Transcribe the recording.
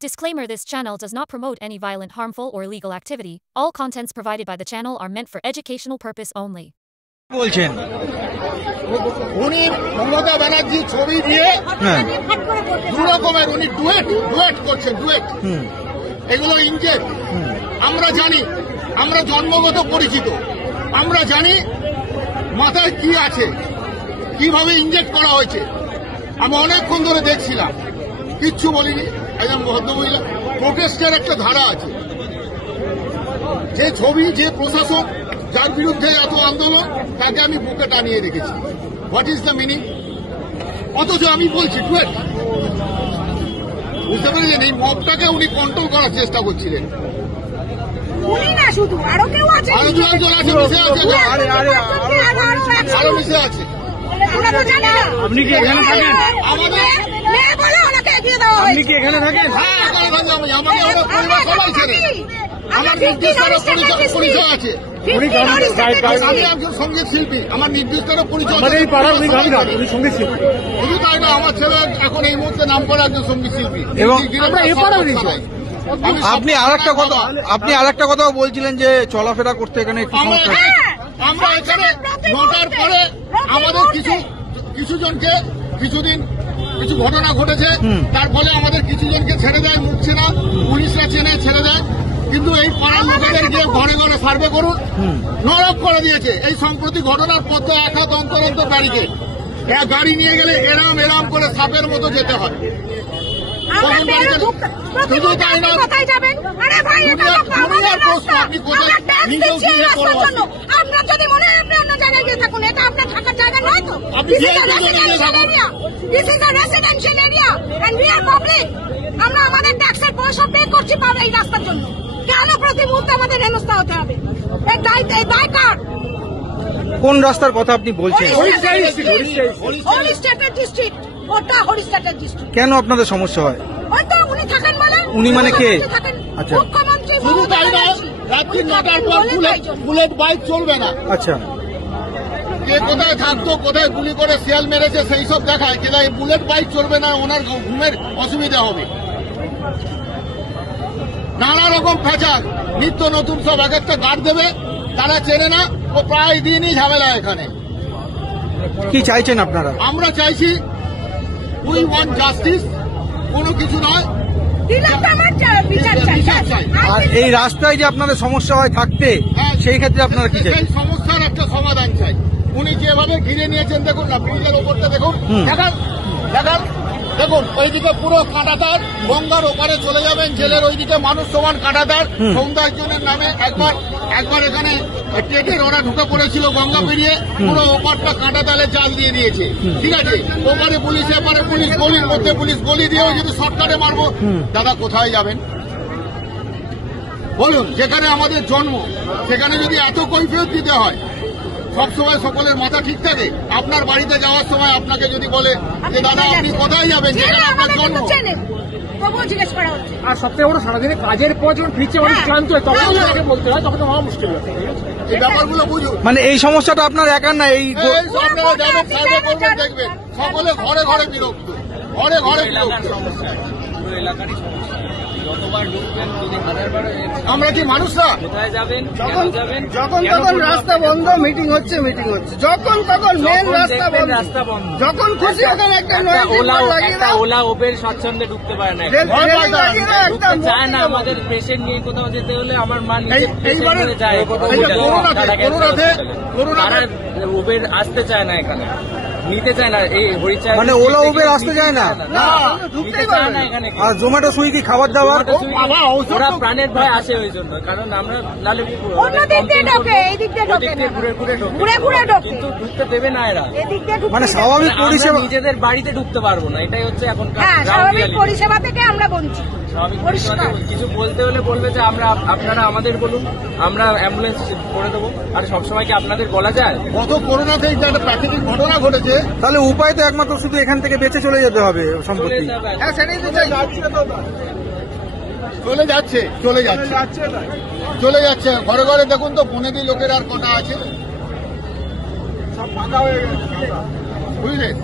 Disclaimer: this channel does not promote any violent, harmful, or illegal activity. All contents provided by the channel are meant for educational purpose only. বলছেন উনি মমতা ব্যানার্জি ছবি দিয়ে দু রকমের উনি duet করছেন duet এগুলো ইনজেক্ট আমরা জানি আমরা জন্মগত পরিচিত আমরা জানি মাথায় কি আছে কিভাবে ইনজেক্ট করা হয়েছে আমি অনেকক্ষণ ধরে দেখছিলাম কিচ্ছু বলিনি একজন ভদ্রমহিলা প্রোটেস্টের একটা ধারা আছে যে ছবি যে প্রশাসক যার বিরুদ্ধে এত আন্দোলন তাকে আমি বুকে টানিয়ে রেখেছি হোয়াট ইজ দ্য মিনিং অথচ আমি বলছি ডুয়েট বুঝতে পেরেছেন এই মবটাকে উনি কন্ট্রোল করার চেষ্টা করছিলেন আরো দুজন আছে মিশে আছে আরো মিশে আছে আপনি কি এখানে থাকেন আপনি কি এখানে থাকেন হ্যাঁ এখানে থাকি আমি আমাকে ওরা পরিবার সবাই ছেড়ে আমার নির্দিষ্ট পরিচয় আছে আমি একজন সঙ্গীত শিল্পী আমার নির্দিষ্ট পরিচয় সঙ্গীত শিল্পী শুধু তাই না আমার ছেলে এখন এই মুহূর্তে নাম করা একজন সঙ্গীত শিল্পী এবং আপনি আর একটা কথা বলছিলেন যে চলাফেরা করতে এখানে একটু সমস্যা আমরা এখানে 9টার পরে আমাদের কিছুজনকে কিছুদিন কিছু ঘটনা ঘটেছে তার ফলে আমাদের কিছুজনকে ছেড়ে দেয় মুখছে না পুলিশরা চেনে ছেড়ে দেয় কিন্তু এই পাড়ার লোকেদের গিয়ে ঘরে ঘরে সার্ভে করুন নরক করে দিয়েছে এই সম্প্রতি ঘটনার পর তো এক হাত অন্তর অন্তর ব্যারিকেড গাড়ি নিয়ে গেলে এরাম করে সাপের মতো যেতে হয় শুধু তাই না দুনিয়ার প্রশ্ন আপনি কোথায় নিজেও গিয়ে করবেন আপনার যদি মনে হয় আপনি অন্য জায়গায় গিয়ে থাকুন এটা আপনার থাকার জায়গা নয় তো this is a residential area and we are public আমরা আমাদের ট্যাক্সের পয়সা পে করছি পাবো এই রাস্তার জন্য কেন প্রতি মুহূর্তে আমাদের হেনস্থা হতে হবে এই দায় কার কোন রাস্তার কথা আপনি বলছেন হরিস্টেটের ডিস্ট্রিক্ট ওটা হরিস্টেটের ডিস্ট্রিক্ট কেন আপনাদের সমস্যা হয় হয়তো উনি থাকেন বলে উনি মানে কে আচ্ছা মুখ্যমন্ত্রী শুধু তাই না রাত্রি 9টার পর বুলেট বাইক চলবে না আচ্ছা কে কোথায় থাকতো কোথায় গুলি করে শিয়াল মেরেছে সেই সব দেখায় কিন্তু এই বুলেট বাইক চলবে না ওনার ঘুমের অসুবিধা হবে নানা রকম ফ্যাচার নিত্য নতুন সব এক একটা গার্ড দেবে তারা চেনে না ও প্রায় দিনই ঝামেলা এখানে কি চাইছেন আপনারা আমরা চাইছি উই ওয়ান্ট জাস্টিস কোনো কিছু নয় বিচার চাই আর এই রাস্তায় যে আপনাদের সমস্যা হয় থাকতে সেই ক্ষেত্রে আপনারা কি চাই সেই সমস্যার একটা সমাধান চাই উনি যেভাবে ঘিরে নিয়েছেন দেখুন না ব্রিজের ওপরটা দেখুন দেখুন ওইদিকে পুরো কাঁটাতার গঙ্গার ওপারে চলে যাবেন জেলের ওইদিকে মানুষ সমান কাঁটাতার সৌন্দর্যের নামে একবার এখানে টেকের ওরা ঢুকে পড়েছিল গঙ্গা পেরিয়ে পুরো ওপারটা কাঁটাতালে জাল দিয়ে দিয়েছে ঠিক আছে ওপারে পুলিশ এপারে পুলিশ গলির মধ্যে পুলিশ গলি দিয়েও যদি শর্টকাটে মারবো দাদা কোথায় যাবেন বলুন যেখানে আমাদের জন্ম সেখানে যদি এত কৈফিয়ত দিতে হয় সবসময় সকলের মাথা ঠিক থাকে আপনার বাড়িতে যাওয়ার সময় আপনাকে যদি বলে যে দাদা আপনি কোথায় যাবেন যেখানে আপনার জন্ম আর সবথেকে বড় সারাদিনে কাজের পর যখন ফিরছে অনেক ক্লান্ত হয় তখন তাকে বলতে হয় তখন হওয়া মুশকিল এই ব্যাপারগুলো বুঝুন মানে এই সমস্যাটা আপনার একার না এই আপনারা যাবেন সার্ভে করবেন দেখবেন সকলে ঘরে ঘরে বিরক্ত ঘরে ঘরে বিরক্ত আমরা কি মানুষ না যখন তখন রাস্তা বন্ধ মিটিং হচ্ছে যখন তখন মেন রাস্তা বন্ধ যখন খুশি ওখানে একটা ওলা ওবের স্বাচ্ছন্দ্যে ঢুকতে পারে না চায় না আমাদের পেশেন্ট নিয়ে কোথাও যেতে হলে আমার মা নিজে যায় ওবের আসতে চায় না এখানে নিতে চায় না এই হরিচায় মানে ওলা উবের আসতে চায় না আর জোম্যাটো সুইগি খাবার দাবার ওরা প্রাণের ভয় আসে ওই জন্য কারণ আমরা নালে ঘুরে কিন্তু ঢুকতে দেবে না এরা মানে স্বাভাবিক পরিষেবা নিজেদের বাড়িতে ঢুকতে পারবো না এটাই হচ্ছে এখন স্বাভাবিক পরিষেবা থেকে আমরা বঞ্চিত কিছু বলতে হলে বলবে যে আপনারা আমাদের বলুন আমরা অ্যাম্বুলেন্স করে দেবো আর সবসময় কি আপনাদের বলা যায় গত করোনাতে একটা প্রাকৃতিক ঘটনা ঘটেছে তাহলে উপায় তো একমাত্র শুধু এখান থেকে বেঁচে চলে যেতে হবে সম্পত্তি চলে যাচ্ছে ঘরে ঘরে দেখুন তো বনেদি লোকের আর কটা আছে বুঝলেন